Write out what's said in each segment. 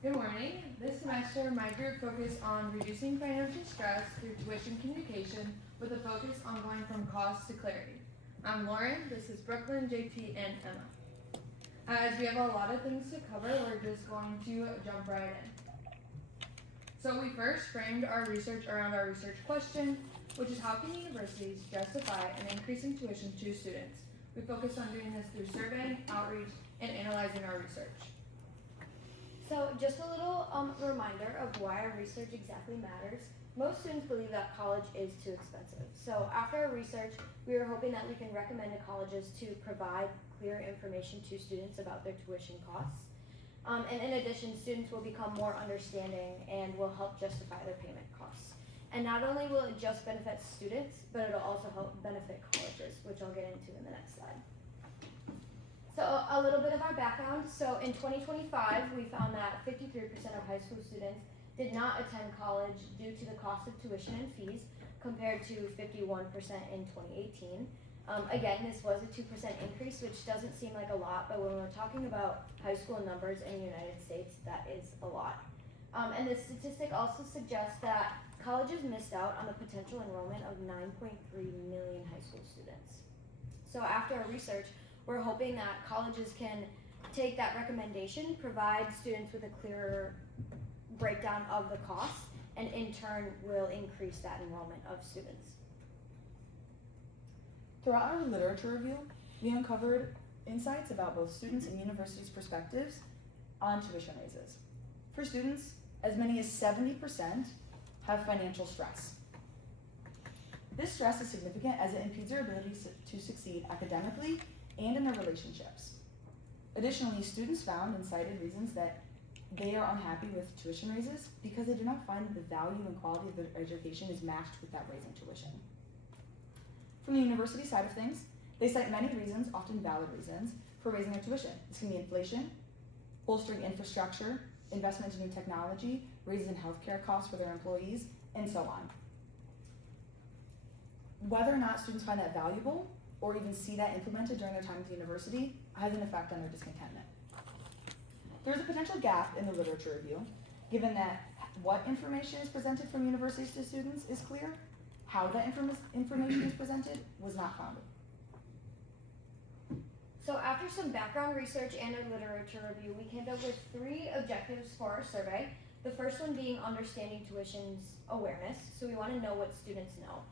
Good morning. This semester, my group focused on reducing financial stress through tuition communication with a focus on going from cost to clarity. I'm Lauren, this is Brooklyn, JT, and Emma. As we have a lot of things to cover, we're just going to jump right in. So we first framed our research around our research question, which is how can universities justify an increase in tuition to students? We focused on doing this through surveying, outreach, and analyzing our research. So just a little reminder of why our research exactly matters. Most students believe that college is too expensive. So after our research, we were hoping that we can recommend to colleges to provide clear information to students about their tuition costs. And in addition, students will become more understanding and will help justify their payment costs. And not only will it just benefit students, but it'll also help benefit colleges, which I'll get into in the next slide. So a little bit of our background. So in 2025, we found that 53% of high school students did not attend college due to the cost of tuition and fees, compared to 51% in 2018. Again, this was a 2% increase, which doesn't seem like a lot, but when we're talking about high school numbers in the United States, that is a lot. And the statistic also suggests that colleges missed out on the potential enrollment of 9.3 million high school students. So after our research, we're hoping that colleges can take that recommendation, provide students with a clearer breakdown of the costs, and in turn will increase that enrollment of students. Throughout our literature review, we uncovered insights about both students and universities' perspectives on tuition raises. For students, as many as 70% have financial stress. This stress is significant as it impedes their ability to succeed academically and in their relationships. Additionally, students found and cited reasons that they are unhappy with tuition raises because they do not find that the value and quality of their education is matched with that raise in tuition. From the university side of things, they cite many reasons, often valid reasons, for raising their tuition. This can be inflation, bolstering infrastructure, investment in new technology, raises in healthcare costs for their employees, and so on. Whether or not students find that valuable or even see that implemented during their time at the university has an effect on their discontentment. There is a potential gap in the literature review, given that what information is presented from universities to students is clear, how that information is presented was not found. So after some background research and a literature review, we came up with 3 objectives for our survey. The first one being understanding tuition's awareness. So we want to know what students know.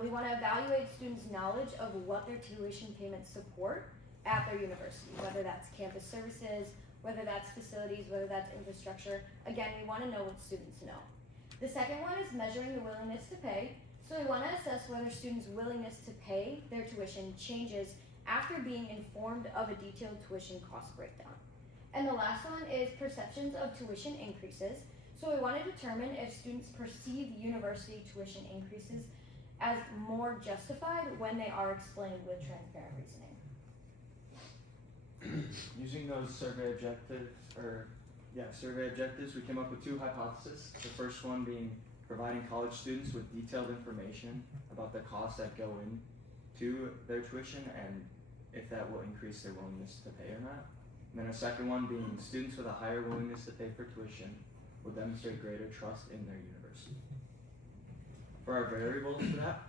We want to evaluate students' knowledge of what their tuition payments support at their university, whether that's campus services, whether that's facilities, whether that's infrastructure. Again, we want to know what students know. The second one is measuring the willingness to pay. So we want to assess whether students' willingness to pay their tuition changes after being informed of a detailed tuition cost breakdown. And the last one is perceptions of tuition increases. So we want to determine if students perceive university tuition increases as more justified when they are explained with transparent reasoning. Using those survey objectives, we came up with 2 hypotheses. The first one being providing college students with detailed information about the costs that go into their tuition and if that will increase their willingness to pay or not. And then a second one being students with a higher willingness to pay for tuition will demonstrate greater trust in their university. For our variables for that,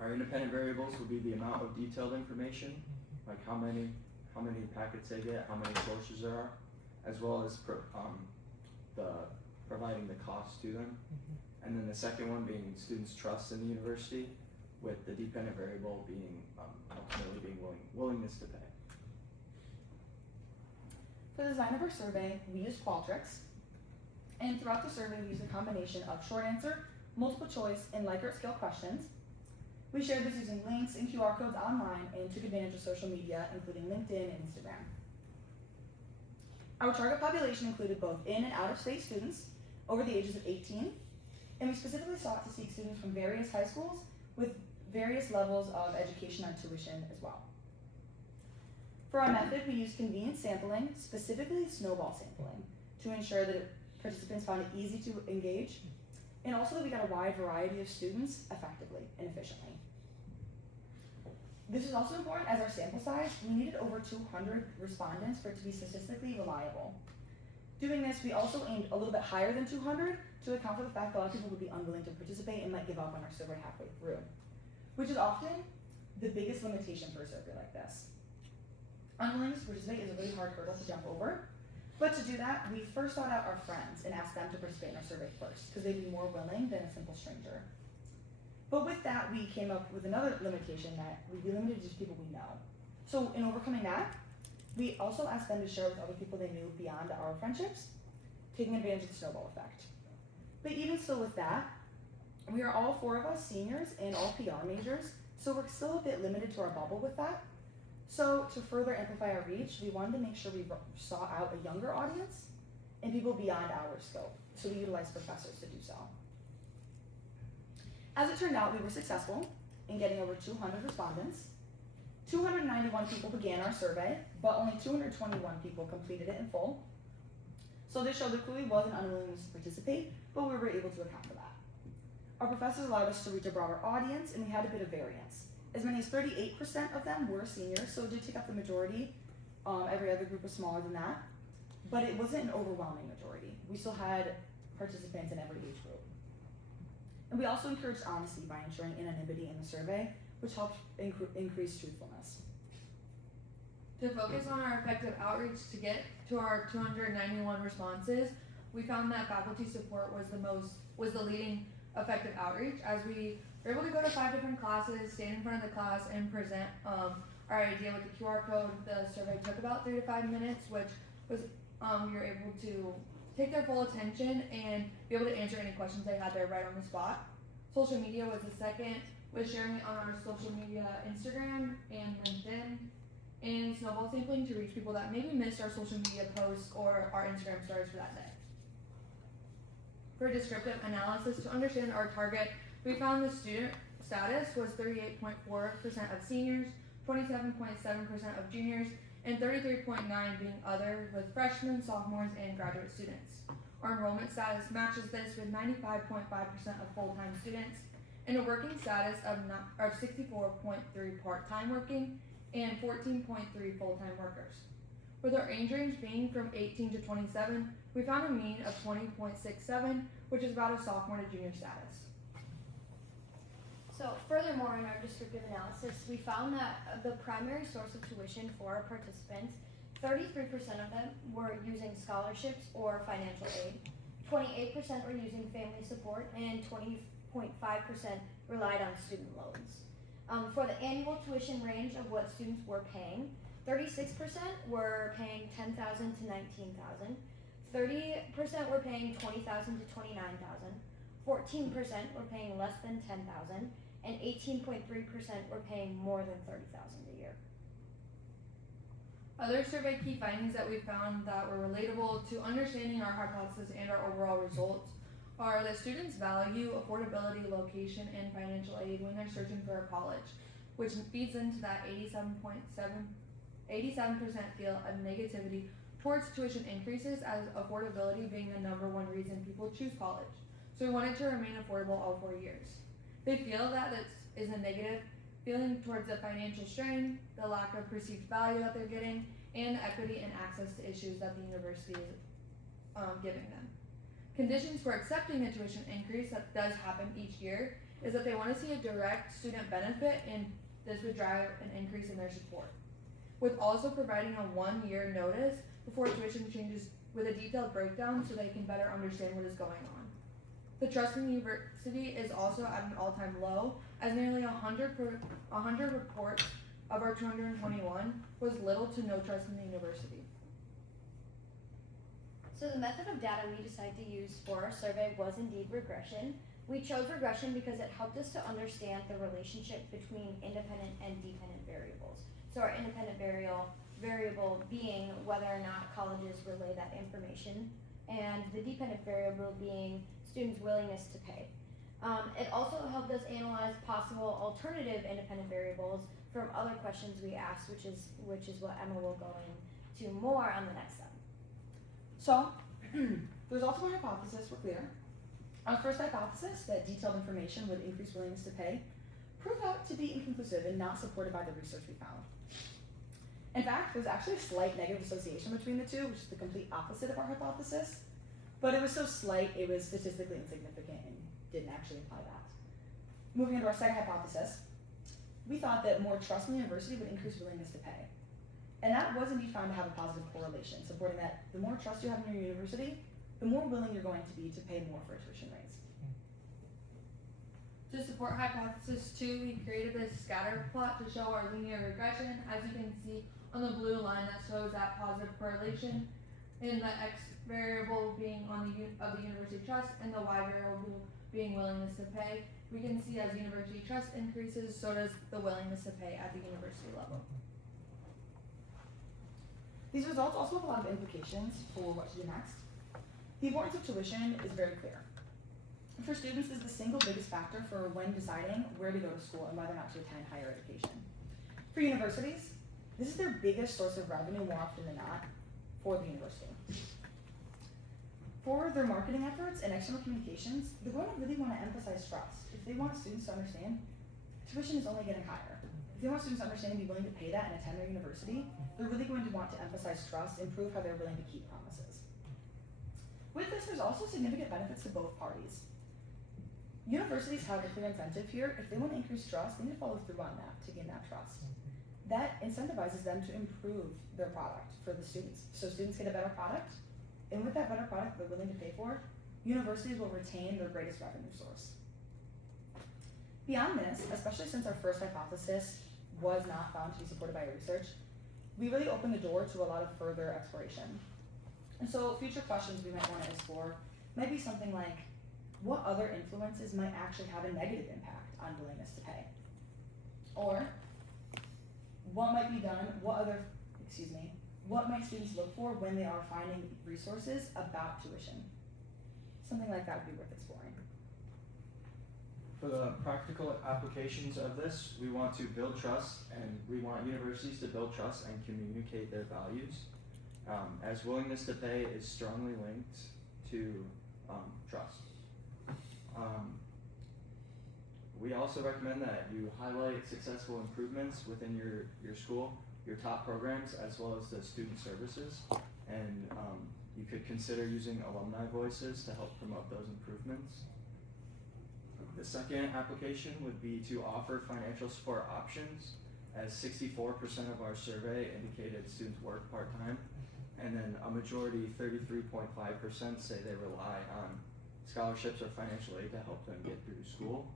our independent variables will be the amount of detailed information, like how many packets they get, how many courses there are, as well as providing the cost to them. And then the second one being students' trust in the university, with the dependent variable being ultimately being willingness to pay. For the design of our survey, we used Qualtrics, and throughout the survey we used a combination of short answer, multiple choice, and Likert scale questions. We shared this using links and QR codes online and took advantage of social media, including LinkedIn and Instagram. Our target population included both in and out of state students over the ages of 18, and we specifically sought to seek students from various high schools with various levels of education on tuition as well. For our method, we used convenient sampling, specifically snowball sampling, to ensure that participants found it easy to engage, and also that we got a wide variety of students effectively and efficiently. This is also important as our sample size, we needed over 200 respondents for it to be statistically reliable. Doing this, we also aimed a little bit higher than 200 to account for the fact that a lot of people would be unwilling to participate and might give up on our survey halfway through, which is often the biggest limitation for a survey like this. Unwillingness to participate is a really hard hurdle to jump over, but to do that, we first sought out our friends and asked them to participate in our survey first, because they'd be more willing than a simple stranger. But with that, we came up with another limitation that we'd be limited to just people we know. So in overcoming that, we also asked them to share with other people they knew beyond our friendships, taking advantage of the snowball effect. But even still with that, we are all 4 of us seniors and all PR majors, so we're still a bit limited to our bubble with that. So to further amplify our reach, we wanted to make sure we sought out a younger audience and people beyond our scope, so we utilized professors to do so. As it turned out, we were successful in getting over 200 respondents. 291 people began our survey, but only 221 people completed it in full. So this showed there clearly was an unwillingness to participate, but we were able to account for that. Our professors allowed us to reach a broader audience, and we had a bit of variance. As many as 38% of them were seniors, so it did take up the majority. Every other group was smaller than that, but it wasn't an overwhelming majority. We still had participants in every age group. And we also encouraged honesty by ensuring anonymity in the survey, which helped increase truthfulness. To focus on our effective outreach to get to our 291 responses, we found that faculty support was the leading effective outreach, as we were able to go to 5 different classes, stand in front of the class, and present our idea with the QR code. The survey took about 3 to 5 minutes, which was we were able to take their full attention and be able to answer any questions they had there right on the spot. Social media was the second, with sharing it on our social media, Instagram and LinkedIn, and snowball sampling to reach people that maybe missed our social media posts or our Instagram stories for that day. For descriptive analysis, to understand our target, we found the student status was 38.4% of seniors, 27.7% of juniors, and 33.9% being other, with freshmen, sophomores, and graduate students. Our enrollment status matches this with 95.5% of full-time students, and a working status of 64.3% part-time working and 14.3% full-time workers. With our age range being from 18 to 27, we found a mean of 20.67, which is about a sophomore to junior status. So furthermore, in our descriptive analysis, we found that the primary source of tuition for our participants, 33% of them were using scholarships or financial aid, 28% were using family support, and 20.5% relied on student loans. For the annual tuition range of what students were paying, 36% were paying $10,000 to $19,000, 30% were paying $20,000 to $29,000, 14% were paying less than $10,000, and 18.3% were paying more than $30,000 a year. Other survey key findings that we found that were relatable to understanding our hypothesis and our overall results are that students value affordability, location, and financial aid when they're searching for a college, which feeds into that 87% feel of negativity towards tuition increases, as affordability being the #1 reason people choose college. So we wanted to remain affordable all 4 years. They feel that this is a negative feeling towards the financial strain, the lack of perceived value that they're getting, and the equity and access to issues that the university is giving them. Conditions for accepting a tuition increase that does happen each year is that they want to see a direct student benefit, and this would drive an increase in their support. With also providing a 1-year notice before tuition changes with a detailed breakdown so they can better understand what is going on. The trust in the university is also at an all-time low, as nearly 100 reports of our 221 was little to no trust in the university. So the method of data we decided to use for our survey was indeed regression. We chose regression because it helped us to understand the relationship between independent and dependent variables. So our independent variable being whether or not colleges relay that information, and the dependent variable being students' willingness to pay. It also helped us analyze possible alternative independent variables from other questions we asked, which is what Emma will go into more on the next step. So, the results of our hypothesis were clear. Our first hypothesis, that detailed information would increase willingness to pay, proved out to be inconclusive and not supported by the research we found. In fact, there's actually a slight negative association between the two, which is the complete opposite of our hypothesis. But it was so slight, it was statistically insignificant and didn't actually imply that. Moving into our second hypothesis, we thought that more trust in the university would increase willingness to pay. And that was indeed found to have a positive correlation, supporting that the more trust you have in your university, the more willing you're going to be to pay more for a tuition raise. To support hypothesis 2, we created this scatter plot to show our linear regression. As you can see on the blue line, that shows that positive correlation in the x variable being on the university trust and the y variable being willingness to pay. We can see as university trust increases, so does the willingness to pay at the university level. These results also have a lot of implications for what to do next. The importance of tuition is very clear. For students, this is the single biggest factor for when deciding where to go to school and whether or not to attend higher education. For universities, this is their biggest source of revenue more often than not for the university. For their marketing efforts and external communications, they're going to really want to emphasize trust. If they want students to understand, tuition is only getting higher. If they want students to understand and be willing to pay that and attend their university, they're really going to want to emphasize trust and prove how they're willing to keep promises. With this, there's also significant benefits to both parties. Universities have a clear incentive here. If they want to increase trust, they need to follow through on that to gain that trust. That incentivizes them to improve their product for the students. So students get a better product, and with that better product they're willing to pay for, universities will retain their greatest revenue source. Beyond this, especially since our first hypothesis was not found to be supported by research, we really opened the door to a lot of further exploration. And so future questions we might want to explore might be something like, what other influences might actually have a negative impact on willingness to pay? Or, what might be done, what might students look for when they are finding resources about tuition? Something like that would be worth exploring. For the practical applications of this, we want to build trust, and we want universities to build trust and communicate their values, as willingness to pay is strongly linked to trust. We also recommend that you highlight successful improvements within your school, your top programs, as well as the student services, and you could consider using alumni voices to help promote those improvements. The second application would be to offer financial support options, as 64% of our survey indicated students work part-time, and then a majority, 33.5%, say they rely on scholarships or financial aid to help them get through school.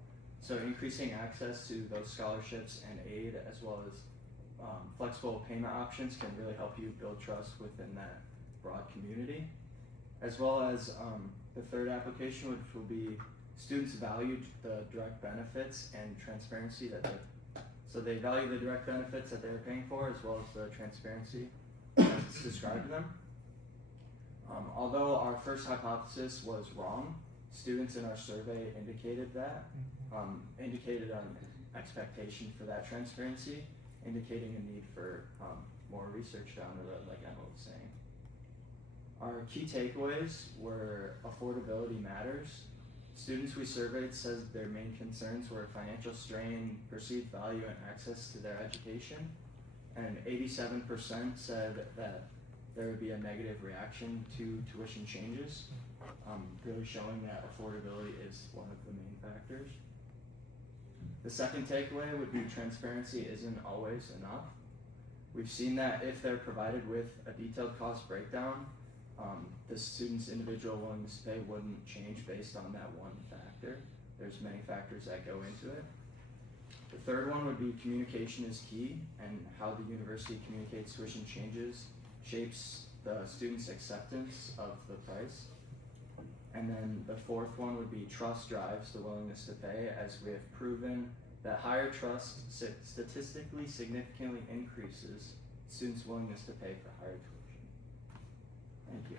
So increasing access to those scholarships and aid, as well as flexible payment options, can really help you build trust within that broad community. As well as the third application, which will be students valued the direct benefits and transparency that they value the direct benefits that they're paying for, as well as the transparency as it's described to them. Although our first hypothesis was wrong, students in our survey indicated that, indicated an expectation for that transparency, indicating a need for more research down the road, like Emma was saying. Our key takeaways were affordability matters. Students we surveyed said their main concerns were financial strain, perceived value, and access to their education. And 87% said that there would be a negative reaction to tuition changes, really showing that affordability is one of the main factors. The second takeaway would be transparency isn't always enough. We've seen that if they're provided with a detailed cost breakdown, the student's individual willingness to pay wouldn't change based on that one factor. There's many factors that go into it. The third one would be communication is key, and how the university communicates tuition changes shapes the student's acceptance of the price. And then the fourth one would be trust drives the willingness to pay, as we have proven that higher trust statistically significantly increases students' willingness to pay for higher tuition. Thank you.